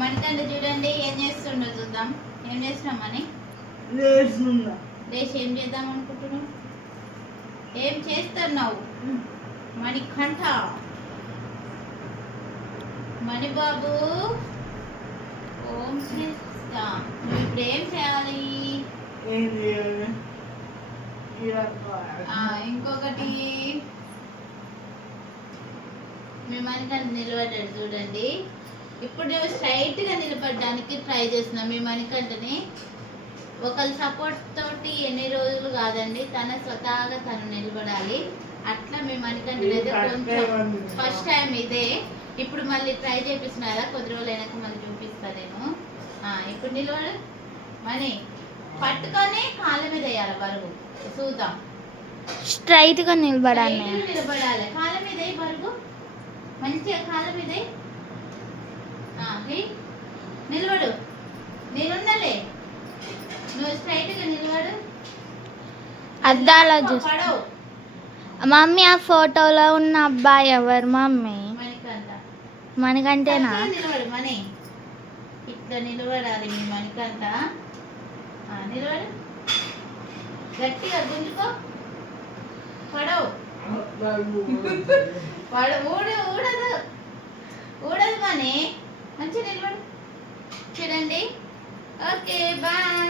మణికంట చూడండి ఏం చేస్తుండో చూద్దాం. ఏం చేస్తున్నామని లేచి ఏం చేద్దాం అనుకుంటున్నావు? ఏం చేస్తున్నావు మణికంఠ? మణిబాబు ఓం చేస్తా. నువ్వు ఇప్పుడు ఏం చేయాలి? ఇంకొకటి మీ మణికంఠ నిలబడ్డాడు చూడండి. ఇప్పుడు నువ్వు స్ట్రైట్గా నిలబడడానికి ట్రై చేస్తున్నావు. మీ మణికంఠని ఒకరి సపోర్ట్ తోటి ఎన్ని రోజులు కాదండి, తన స్వతహాగా తను నిలబడాలి. అట్లా మీ మణికంఠని అయితే కొంచెం ఫస్ట్ టైం ఇదే. ఇప్పుడు మళ్ళీ ట్రై చేపిస్తున్నా కదా, కొద్ది రోజులు అయినాక మళ్ళీ చూపిస్తా నేను. ఇప్పుడు నిలబడు మణి. పట్టుకొని కాళ్ళ మీద వేయాలి బరువు. చూద్దాం. స్ట్రైట్ గా నిలబడాలి. కాళ్ళ మీద బరువు మంచిగా కాళ్ళ మీద నిలబడు. నేనున్నలే, నువ్వు స్ట్రైట్ గా నిలబడు. అద్దాల మమ్మీ ఆ ఫోటోలో ఉన్న అబ్బాయి ఎవరు మమ్మీ? మణికంఠేనా? నిలబడు మణి. ఇట్లా నిలబడాలి మీ మణికంఠ. నిలబడు, గట్టిగా గుంజుకో. పడవు ఊడదు ఊడదు మని. మంచిగా నిలబడు. చూడండి. Okay bye.